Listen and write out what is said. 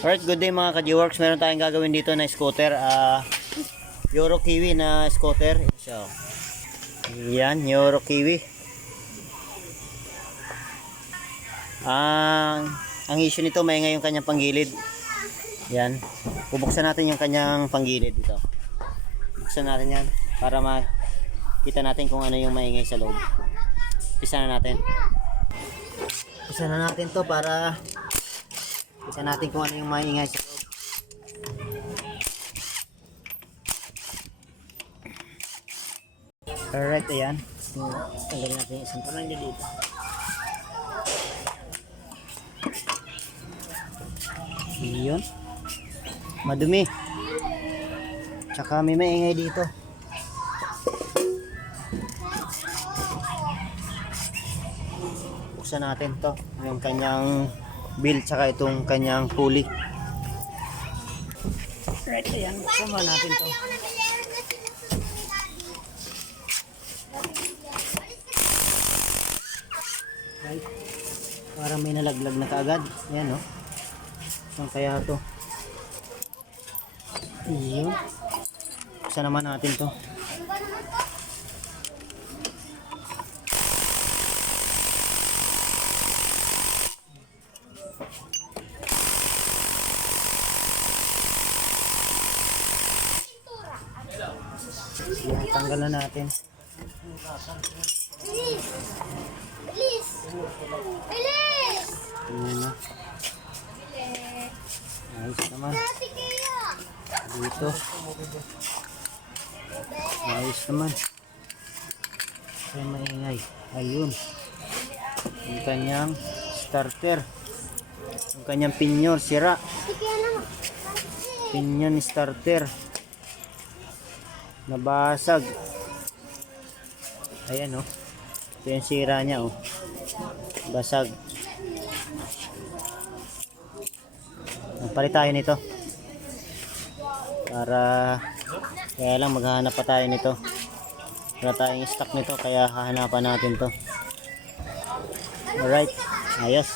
Alright, good day mga ka-G-Works. Meron tayong gagawin dito na scooter. Euro Kiwi na scooter. So, yan, Euro Kiwi. Ang issue nito, maingay yung kanyang panggilid. Yan. Bubuksan natin yung kanyang panggilid dito. Buksan natin yan para makita natin kung ano yung maingay sa loob. Pisa na natin. Pisa na natin to para kita natin kung ano yung maingay sa loob. Alright, ayan. Tanggalin natin yung isang tulang dito. Yun. Madumi. Tsaka may maingay dito. Buksan natin to. Yung kanyang bill tsaka itong kanyang pulley. Right, ayan. Buksan natin to. Right. Parang may nalaglag na kaagad. Ayan, no? Saan kaya to? Ayan. Buksan naman natin to. Yan, tanggalan natin. Bilis! Bilis! Bilis! Tingnan na. Ayos naman. Dito. Ayos naman. Ay, maingay. Ayun. Yung kanyang starter. Yung kanyang pinyon, sira. Pinyon starter. Nabasag. Ayan, oh. Ito yung sira niya, oh. Basag. Palit tayo nito. Kaya lang maghahanap pa tayo nito. Wala tayong stock nito kaya hahanapan natin to. Alright. Ayos.